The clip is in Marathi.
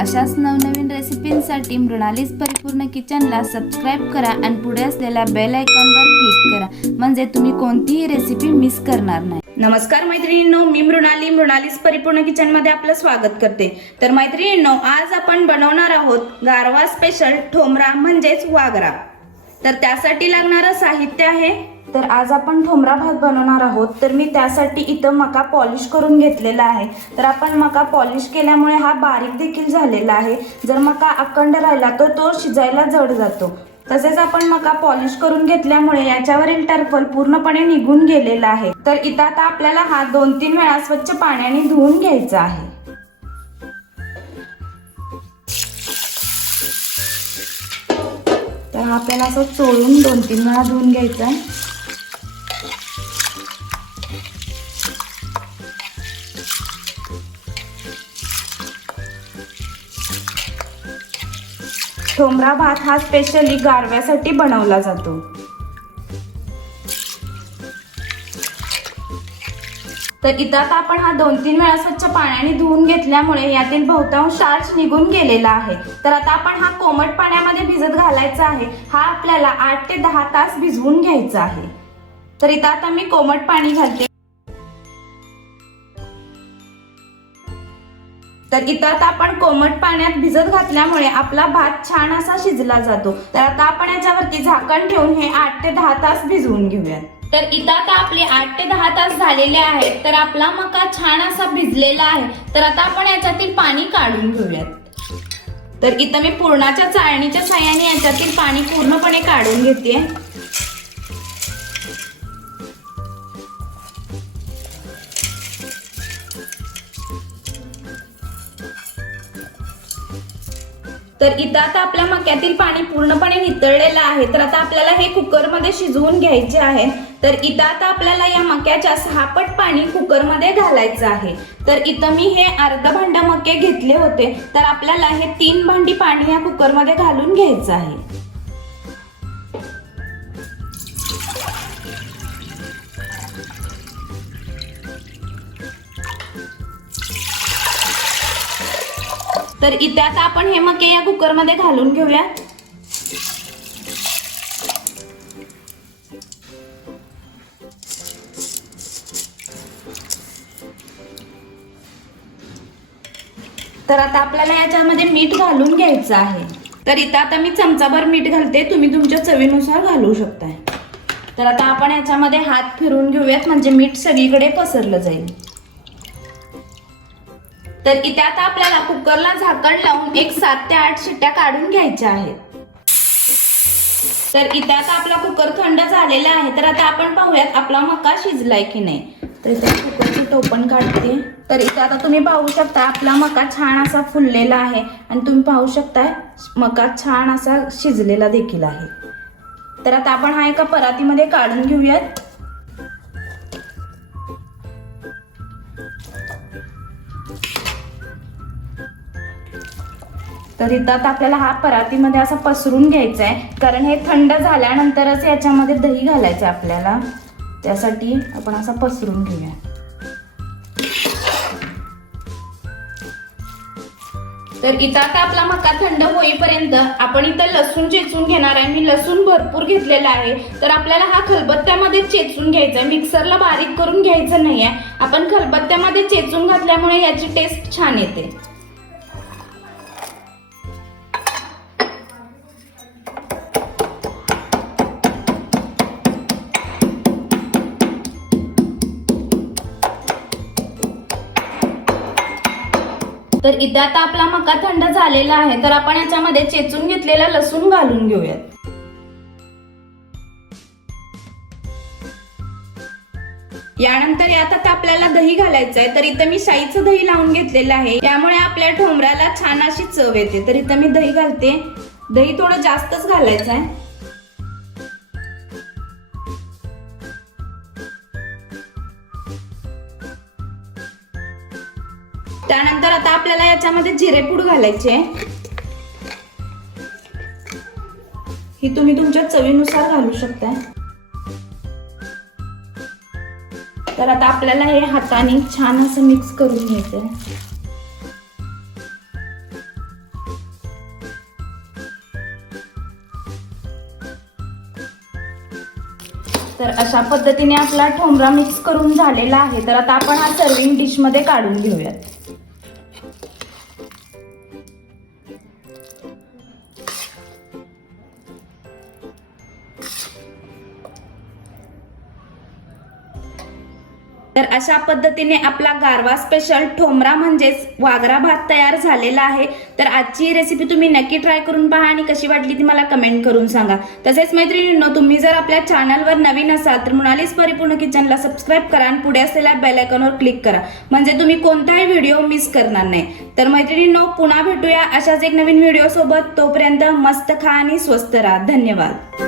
अशाच नवनवीन रेसिपींसाठी मृणालीस परिपूर्ण किचनला सबस्क्राईब करा आणि पुढे असलेल्या बेल आयकॉनवर क्लिक करा. म्हणजे तुम्ही कोणतीही रेसिपी मिस करणार नाही. नमस्कार मैत्रिणींनो मी मृणाली. मृणालीस परिपूर्ण किचनमध्ये आपलं स्वागत करते. तर मैत्रिणींनो आज आपण बनवणार आहोत गारवा स्पेशल ठोमरा म्हणजेच वागरा. तर त्यासाठी लागणारं साहित्य आहे तर आज आपण ठोमरा भात बनवणार आहोत. तर मी त्यासाठी इथं मका पॉलिश करून घेतलेला आहे. तर आपण मका पॉलिश केल्यामुळे हा बारीक देखील झालेला आहे. जर मका अखंड राहिला तर तो शिजायला जड जातो. तसेच आपण मका पॉलिश करून घेतल्यामुळे याच्यावरील टर्फल पूर्णपणे निघून गेलेला आहे. तर इथं आता आपल्याला हा दोन तीन वेळा स्वच्छ पाण्याने धुवून घ्यायचा आहे. तर हा आपल्याला असं चोळून दोन तीन वेळा धुवून घ्यायचा आहे. ठोंबरा भात हा स्पेशली गारव्यासाठी बनवला जातो. तर इथं आता आपण हा दोन तीन वेळा स्वच्छ पाण्याने धुवून घेतल्यामुळे यातील बहुतांश स्टार्च निघून गेलेला आहे. तर आता आपण हा कोमट पाण्यामध्ये भिजत घालायचा आहे. हा आपल्याला आठ ते दहा तास भिजवून घ्यायचा आहे. तर इथं आता मी कोमट पाणी घालते. तर इथं आता आपण कोमट पाण्यात भिजत घातल्यामुळे आपला भात छान असा शिजला जातो. तर आता आपण याच्यावरती झाकण ठेवून हे आठ ते दहा तास भिजवून घेऊयात. तर इथं आता आपले आठ ते दहा तास झालेले आहेत तर आपला मका छान असा भिजलेला आहे. तर आता आपण याच्यातील पाणी काढून घेऊयात. तर इथं मी पूर्णाच्या चाळणीच्या साह्याने याच्यातील पाणी पूर्णपणे काढून घेते तर इथं आता आपल्या मक्यातील पाणी पूर्णपणे नितळलेलं आहे. तर आता आपल्याला हे कुकरमध्ये शिजवून घ्यायचे आहे. तर इथं आता आपल्याला या मक्याच्या सहा पट पाणी कुकरमध्ये घालायचं आहे. तर इथं मी हे अर्ध भांड मके घेतले होते. तर आपल्याला हे तीन भांडी पाणी या कुकरमध्ये घालून घ्यायचं आहे. तर इथे आता आपण हे मके या कुकरमध्ये घालून घेऊया तर आता आपल्याला याच्यामध्ये मीठ घालून घ्यायचं आहे. तर इथं आता मी चमचाभर मीठ घालते तुम्ही तुमच्या चवीनुसार घालू शकताय. तर आता आपण याच्यामध्ये हात फिरून घेऊयात म्हणजे मीठ सगळीकडे पसरलं जाईल. तर इथे आता आपल्याला कुकरला झाकण लावून एक सात ते आठ शिट्ट्या काढून घ्यायच्या आहेत. तर इथे आता आपला कुकर थंड झालेला आहे तर आता आपण पाहूयात आपला मका शिजलाय की नाही. तर इथे कुकरची टोपण काढते. तर इथे आता तुम्ही पाहू शकता आपला मका छान असा फुललेला आहे आणि तुम्ही पाहू शकताय मका छान असा शिजलेला देखील आहे. तर आता आपण हा एका परातीमध्ये काढून घेऊयात. तर इथं आता आपल्याला हा परातीमध्ये असा पसरून घ्यायचा आहे कारण हे थंड झाल्यानंतरच याच्यामध्ये दही घालायचं आहे आपल्याला. त्यासाठी आपण असा पसरून घेऊया. तर इथं आता आपला मका थंड होईपर्यंत आपण इथं लसूण चेचून घेणार आहे. मी लसूण भरपूर घेतलेला आहे. तर आपल्याला हा खलबत्त्यामध्ये चेचून घ्यायचा आहे. मिक्सरला बारीक करून घ्यायचं नाही आहे आपण खलबत्त्यामध्ये चेचून घातल्यामुळे याची टेस्ट छान येते. तर इथे आता आपला मका थंड झालेला आहे तर आपण याच्यामध्ये चेचून घेतलेला लसूण घालून घेऊयात. यानंतर यात आता आपल्याला दही घालायचं आहे तर इथं मी शाईचं दही लावून घेतलेलं आहे. त्यामुळे आपल्या ठोंबऱ्याला छान अशी चव येते. तर इथं मी दही घालते. दही थोडं जास्तच घालायचं आहे. त्यानंतर आता आपल्याला याच्यामध्ये जिरेपूड घालायचे. ही तुम्ही तुमच्या चवीनुसार घालू शकता तर आता आपल्याला हे हाताने छान असं मिक्स करून घ्यायचंय. तर अशा पद्धतीने आपला ठोंबरा मिक्स करून झालेला आहे. तर आता आपण हा सर्विंग डिशमध्ये काढून घेऊयात. तर अशा पद्धतीने आपला गारवा स्पेशल ठोंबरा म्हणजेच वागरा भात तयार झालेला आहे. तर आजची रेसिपी तुम्ही नक्की ट्राय करून पहा आणि कशी वाटली ती मला कमेंट करून सांगा. तसेच मैत्रिणींनो तुम्ही जर आपल्या चॅनलवर नवीन असाल तर मृणालीस परिपूर्ण किचनला सबस्क्राईब करा आणि पुढे असलेल्या बेलायकॉनवर क्लिक करा. म्हणजे तुम्ही कोणताही व्हिडिओ मिस करणार नाही. तर मैत्रिणींनो पुन्हा भेटूया अशाच एक नवीन व्हिडिओ सोबत. तोपर्यंत मस्त खा आणि स्वस्त राहा. धन्यवाद.